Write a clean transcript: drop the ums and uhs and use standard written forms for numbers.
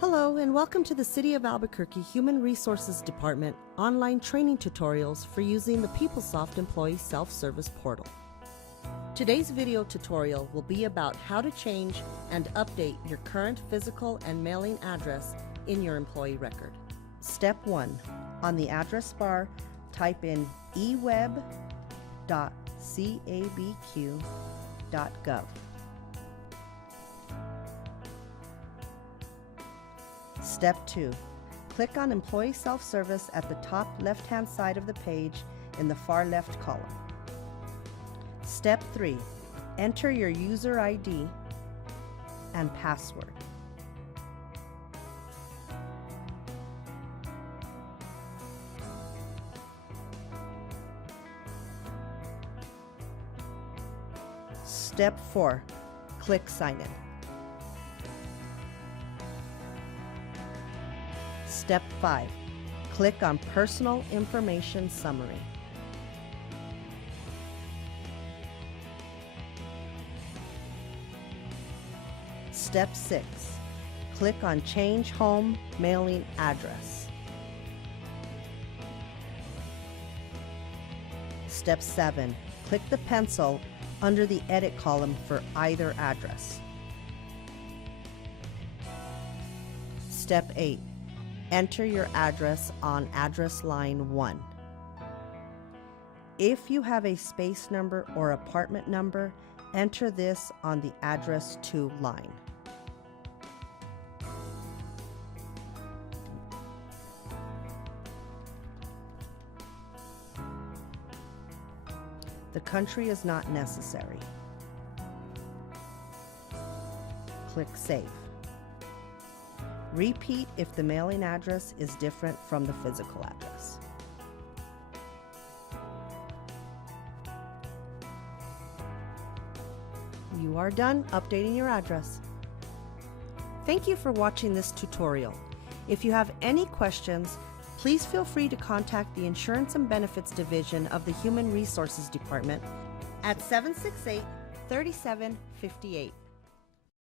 Hello and welcome to the City of Albuquerque Human Resources Department online training tutorials for using the PeopleSoft Employee Self-Service Portal. Today's video tutorial will be about how to change and update your current physical and mailing address in your employee record. Step 1. On the address bar, type in eweb.cabq.gov. Step 2. Click on Employee Self-Service at the top left-hand side of the page in the far left column. Step 3. Enter your user ID and password. Step 4. Click Sign In. Step 5. Click on Personal Information Summary. Step 6. Click on Change Home Mailing Address. Step 7. Click the pencil under the Edit column for either address. Step 8. Enter your address on address line 1. If you have a space number or apartment number, enter this on the address 2 line. The country is not necessary. Click Save. Repeat if the mailing address is different from the physical address. You are done updating your address. Thank you for watching this tutorial. If you have any questions, please feel free to contact the Insurance and Benefits Division of the Human Resources Department at 768-3758.